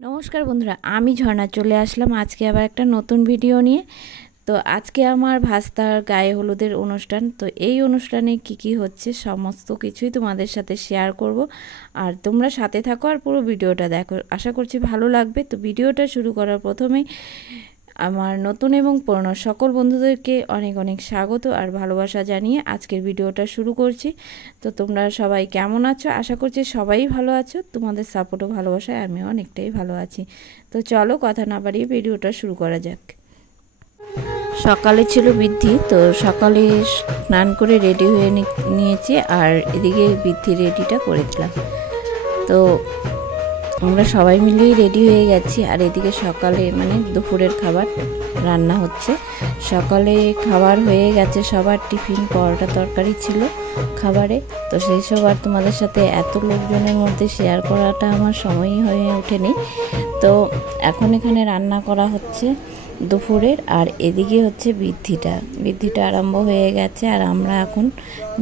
নমস্কার বন্ধুরা, আমি ঝর্ণা চলে আসলাম আজকে আবার একটা নতুন ভিডিও নিয়ে। তো আজকে আমার ভাস্তার গায়ে হলুদের অনুষ্ঠান। তো এই অনুষ্ঠানে কি হচ্ছে সমস্ত কিছুই তোমাদের সাথে শেয়ার করব, আর তোমরা সাথে থাকো আর পুরো ভিডিওটা দেখো। আশা করছি ভালো লাগবে। তো ভিডিওটা শুরু করার প্রথমেই আমার নতুন এবং পুরনো সকল বন্ধুদেরকে অনেক অনেক স্বাগত আর ভালোবাসা জানিয়ে আজকের ভিডিওটা শুরু করছি। তো তোমরা সবাই কেমন আছো? আশা করছি সবাই ভালো আছো। তোমাদের সাপোর্ট ও ভালোবাসায় আমিও অনেকটাই ভালো আছি। তো চলো কথা না বাড়িয়ে ভিডিওটা শুরু করা যাক। সকালে ছিল বৃদ্ধি, তো সকালে স্নান করে রেডি হয়ে নিয়েছি, আর এদিকে বৃদ্ধি রেডিটা করে দিলাম। তো আমরা সবাই মিলেই রেডি হয়ে গেছি, আর এদিকে সকালে মানে দুপুরের খাবার রান্না হচ্ছে। সকালে খাবার হয়ে গেছে, সবার টিফিন পরোটা তরকারি ছিল খাবারে। তো সেই সব আর তোমাদের সাথে এত লোকজনের মধ্যে শেয়ার করাটা আমার সময়ই হয়ে ওঠেনি। তো এখন এখানে রান্না করা হচ্ছে দুপুরের, আর এদিকে হচ্ছে বৃদ্ধিটা আরম্ভ হয়ে গেছে। আর আমরা এখন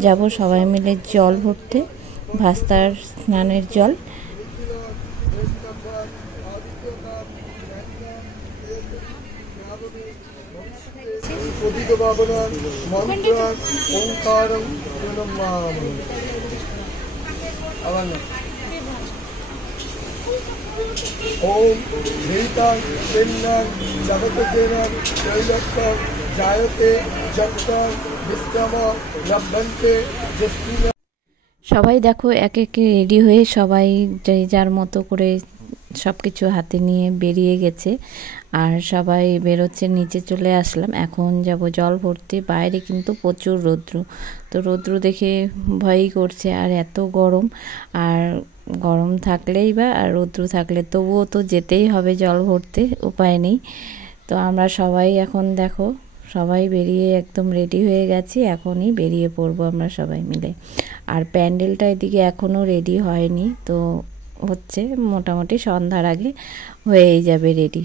যাব সবাই মিলে জল ভরতে, ভাস্তার স্নানের জল। ओम भीतं पिन्नं जगतजेनं त्रैलोक्यं जायते जगतं विश्वम लभन्ते जस्मिन्। সবাই দেখো এক এক রেডি হয়ে সবাই যে যার মতো করে সব কিছু হাতে নিয়ে বেরিয়ে গেছে, আর সবাই বেরোচ্ছে। নিচে চলে আসলাম, এখন যাব জল ভরতে। বাইরে কিন্তু প্রচুর রৌদ্র, তো রৌদ্র দেখে ভয়ই করছে, আর এত গরম। আর গরম থাকলেই বা আর রৌদ্র থাকলে তবুও তো যেতেই হবে জল ভরতে, উপায় নেই। তো আমরা সবাই এখন দেখো সবাই বেরিয়ে একদম রেডি হয়ে গেছি, এখনই বেরিয়ে পড়বো আমরা সবাই মিলে। আর প্যান্ডেলটা এদিকে এখনও রেডি হয়নি, তো হচ্ছে মোটামুটি সন্ধ্যার আগে হয়েই যাবে রেডি।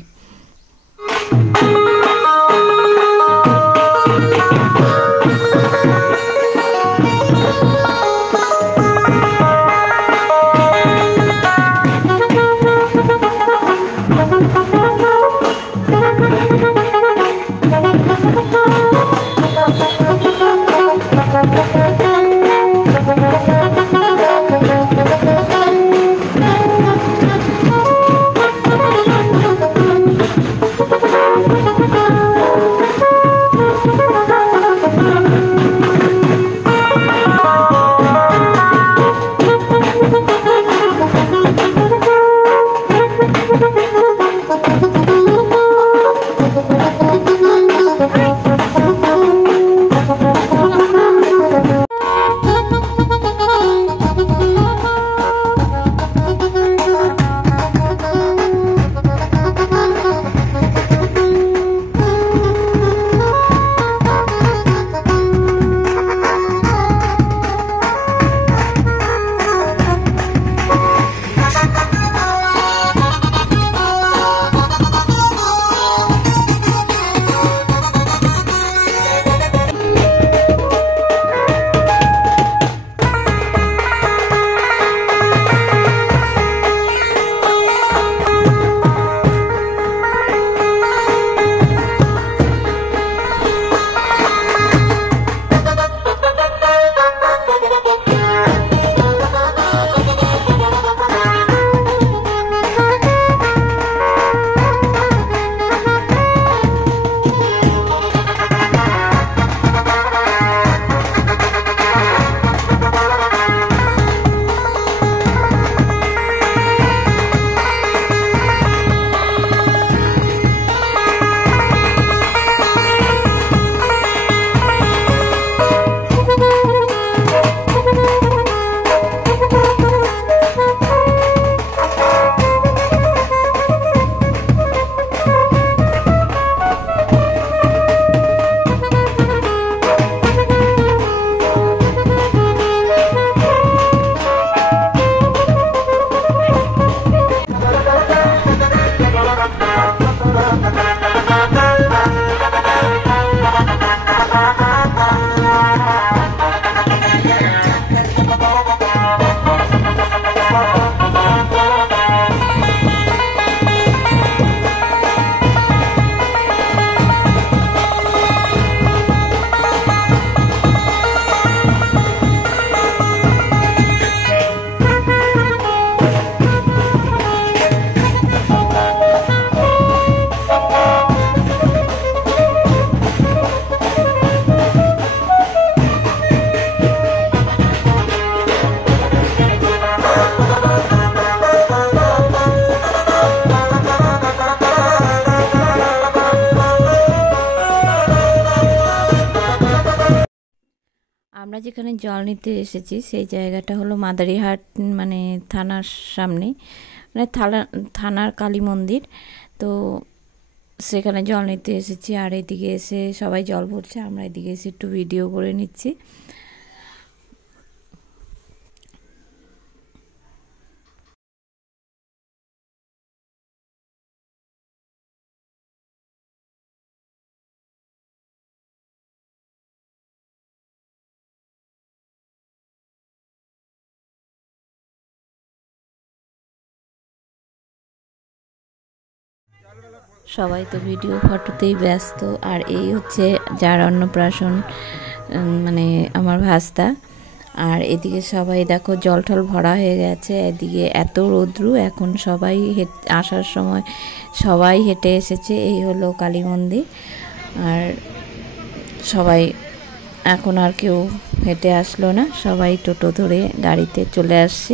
আমরা যেখানে জল নিতে এসেছি সেই জায়গাটা হলো মাদারিহাট মানে থানার সামনে, মানে থানার কালী মন্দির। তো সেখানে জল নিতে এসেছি, আর এদিকে এসে সবাই জল ভরছে, আমরা এদিকে এসে একটু ভিডিও করে নিচ্ছি। সবাই তো ভিডিও ফটোতেই ব্যস্ত। আর এই হচ্ছে যার অন্নপ্রাশন, মানে আমার ভাস্তা। আর এদিকে সবাই দেখো জল টল ভরা হয়ে গেছে, এদিকে এত রৌদ্রু, এখন সবাই আসার সময় সবাই হেঁটে এসেছে। এই হলো কালী মন্দির। আর সবাই এখন আর কেউ হেঁটে আসলো না, সবাই টোটো ধরে গাড়িতে চলে আসছি।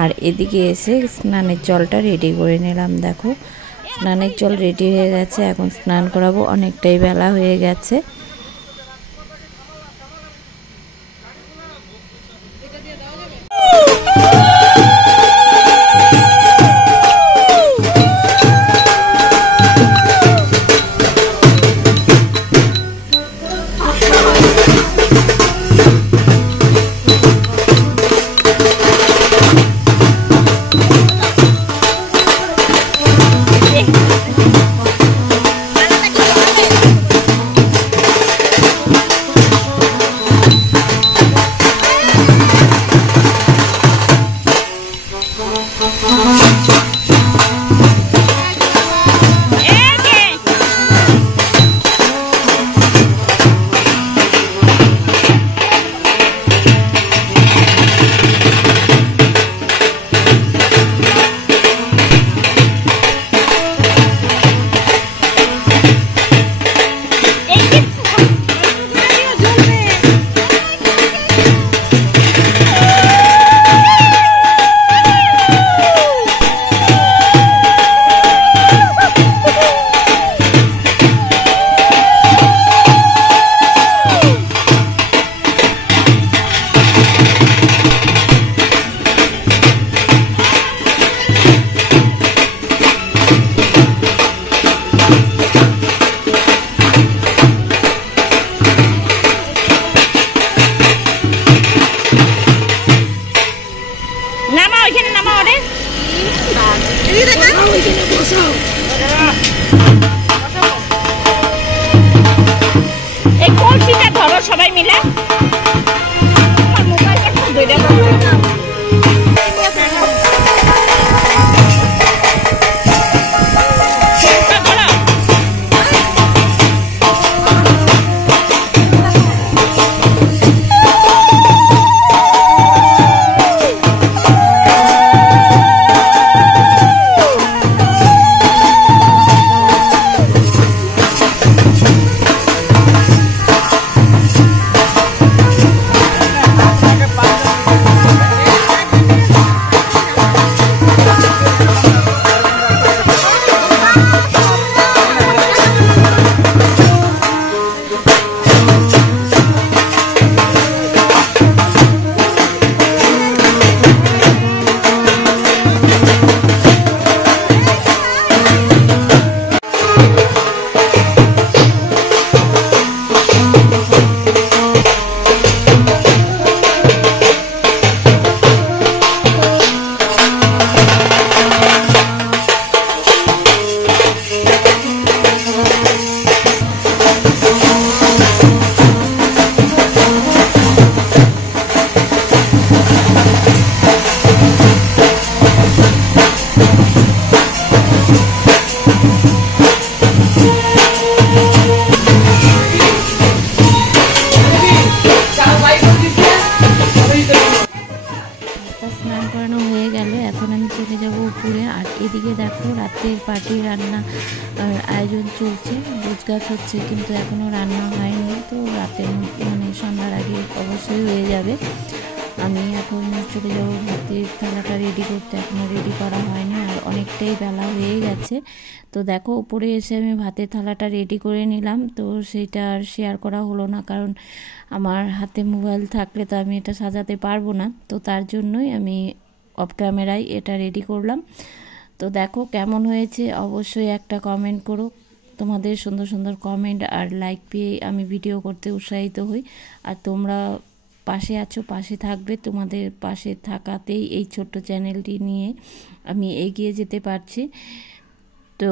আর এদিকে এসে স্নানের জলটা রেডি করে নিলাম। দেখো স্নানের জল রেডি হয়ে গেছে, এখন স্নান করাবো, অনেকটাই বেলা হয়ে গেছে। সবাই মিলে এদিকে দেখো রাতের পার্টি রান্না আয়োজন চলছে, ভোজগাছ হচ্ছে, কিন্তু এখনও রান্না হয়নি। তো রাতের মানে সন্ধ্যার আগে অবশ্যই হয়ে যাবে। আমি এখন চলে যাব ভাতের থালাটা রেডি করতে। এখনও রেডি করা হয়নি, আর অনেকটাই বেলা হয়ে গেছে। তো দেখো উপরে এসে আমি ভাতের থালাটা রেডি করে নিলাম। তো সেইটা আর শেয়ার করা হলো না, কারণ আমার হাতে মোবাইল থাকলে তো আমি এটা সাজাতে পারবো না। তো তার জন্যই আমি অফ ক্যামেরায় এটা রেডি করলাম। তো দেখো কেমন হয়েছে অবশ্যই একটা কমেন্ট করো। তোমাদের সুন্দর সুন্দর কমেন্ট আর লাইক পেয়ে আমি ভিডিও করতে উৎসাহিত হই। আর তোমরা পাশে আছো, পাশে থাকবে। তোমাদের পাশে থাকাতেই এই ছোট্ট চ্যানেলটি নিয়ে আমি এগিয়ে যেতে পারছি। তো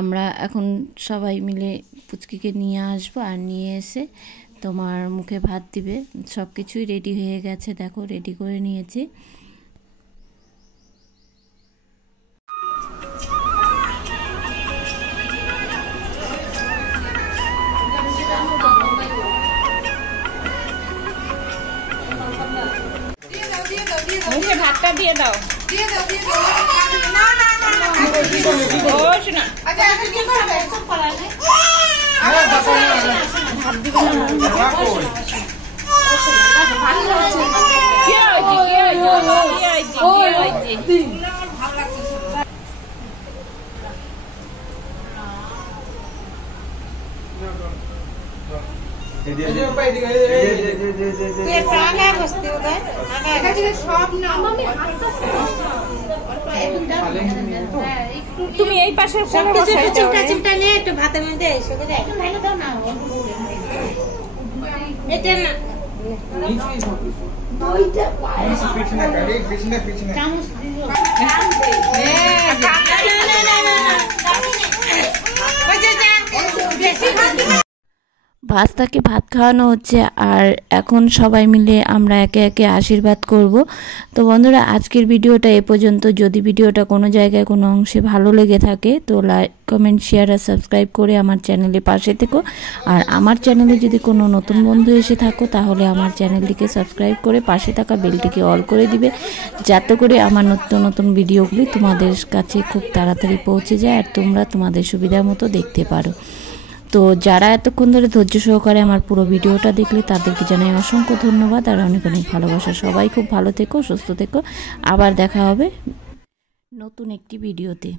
আমরা এখন সবাই মিলে পুচকিকে নিয়ে আসবো, আর নিয়ে এসে তোমার মুখে ভাত দিবে। সব কিছুই রেডি হয়ে গেছে, দেখো রেডি করে নিয়েছি। মুখে ভাতটা দিয়ে দাও। তুমি এই পাশে চিমটা নিয়ে একটু ভাতের মধ্যে ভাস্তাকে ভাত খাওয়ানো হচ্ছে, আর এখন সবাই মিলে আমরা একে একে আশীর্বাদ করব। তো বন্ধুরা, আজকের ভিডিওটা এ পর্যন্ত। যদি ভিডিওটা কোনো জায়গায় কোনো অংশে ভালো লেগে থাকে তো লাইক, কমেন্ট, শেয়ার আর সাবস্ক্রাইব করে আমার চ্যানেলে পাশে থেকো। আর আমার চ্যানেলে যদি কোনো নতুন বন্ধু এসে থাকো তাহলে আমার চ্যানেলটিকে সাবস্ক্রাইব করে পাশে থাকা বেলটিকে অল করে দিবে, যাতে করে আমার নতুন নতুন ভিডিওগুলি তোমাদের কাছে খুব তাড়াতাড়ি পৌঁছে যায় আর তোমরা তোমাদের সুবিধা মতো দেখতে পারো। তো যারা এতক্ষণ ধরে ধৈর্য সহকারে আমার পুরো ভিডিওটা দেখলে তাদেরকে জানাই অসংখ্য ধন্যবাদ আর অনেক অনেক ভালোবাসা। সবাই খুব ভালো থেকো, সুস্থ থেকো। আবার দেখা হবে নতুন একটি ভিডিওতে।